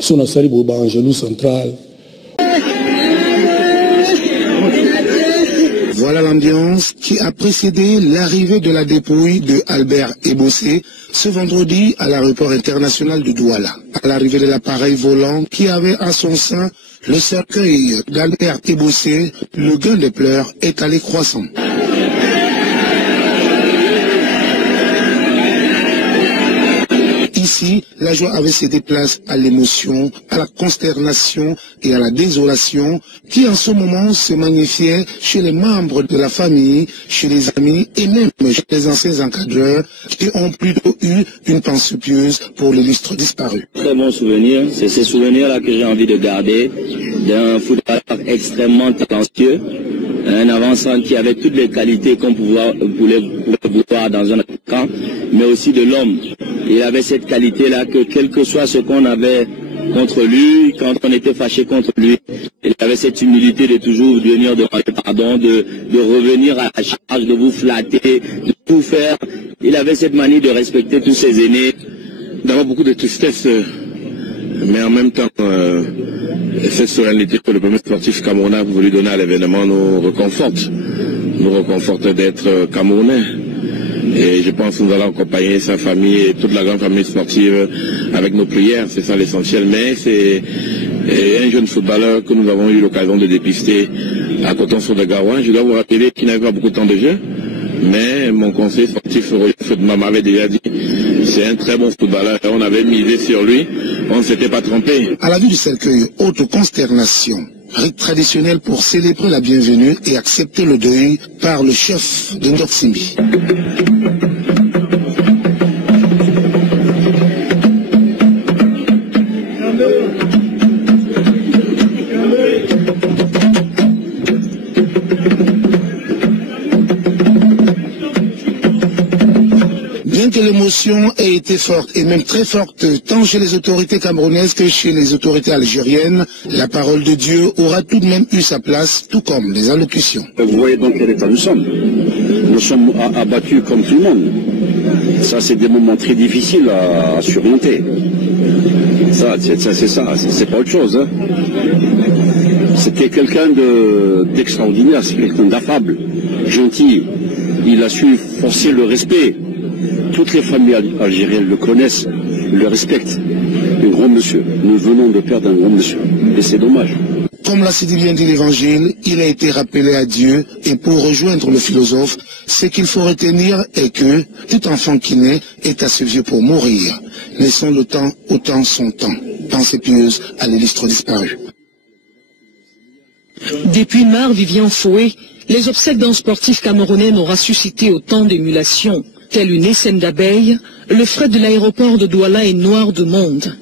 Son asali boba Angelou central. Voilà l'ambiance qui a précédé l'arrivée de la dépouille de Albert Ebossé ce vendredi à l'aéroport international de Douala. À l'arrivée de l'appareil volant qui avait à son sein le cercueil d'Albert Ebossé, le gain de pleurs est allé croissant. Ici, la joie avait cédé place à l'émotion, à la consternation et à la désolation qui en ce moment se magnifiait chez les membres de la famille, chez les amis et même chez les anciens encadreurs qui ont plutôt eu une pensée pieuse pour l'illustre disparu. Très bon souvenir, c'est ces souvenirs-là que j'ai envie de garder d'un footballeur extrêmement talentueux, un avançant qui avait toutes les qualités qu'on pouvait voir dans un attaquant, mais aussi de l'homme. Il avait cette qualité-là que quel que soit ce qu'on avait contre lui, quand on était fâché contre lui, il avait cette humilité de toujours venir demander pardon, de revenir à la charge, de vous flatter, de tout faire. Il avait cette manie de respecter tous ses aînés. D'abord beaucoup de tristesse, mais en même temps, cette solennité que le premier sportif camerounais a voulu donner à l'événement nous reconforte d'être camerounais. Et je pense que nous allons accompagner sa famille et toute la grande famille sportive avec nos prières, c'est ça l'essentiel. Mais c'est un jeune footballeur que nous avons eu l'occasion de dépister à Coton-sur-le-Garonne. Je dois vous rappeler qu'il n'avait pas beaucoup de temps de jeu, mais mon conseiller sportif m'avait déjà dit c'est un très bon footballeur. On avait misé sur lui, on ne s'était pas trompé. À la vue du cercueil, haute consternation. Rite traditionnel pour célébrer la bienvenue et accepter le deuil par le chef de Ndoksimbi. Bien que l'émotion ait été forte, et même très forte, tant chez les autorités camerounaises que chez les autorités algériennes, la parole de Dieu aura tout de même eu sa place, tout comme les allocutions. Vous voyez dans quel état nous sommes. Nous sommes abattus comme tout le monde. Ça, c'est des moments très difficiles à surmonter. Ça, c'est ça, c'est pas autre chose. Hein. C'était quelqu'un d'extraordinaire, c'est quelqu'un d'affable, gentil. Il a su forcer le respect. Toutes les familles algériennes le connaissent, le respectent. Un grand monsieur. Nous venons de perdre un grand monsieur. Et c'est dommage. Comme l'a si bien dit l'Évangile, il a été rappelé à Dieu. Et pour rejoindre le philosophe, ce qu'il faut retenir est que tout enfant qui naît est assez vieux pour mourir. Laissons le temps au temps son temps. Pensée pieuse à l'illustre disparu. Depuis Mar-Vivien Foué, les obsèques d'un sportif camerounais n'aura suscité autant d'émulation. Tel une essaime d'abeilles, le fret de l'aéroport de Douala est noir de monde.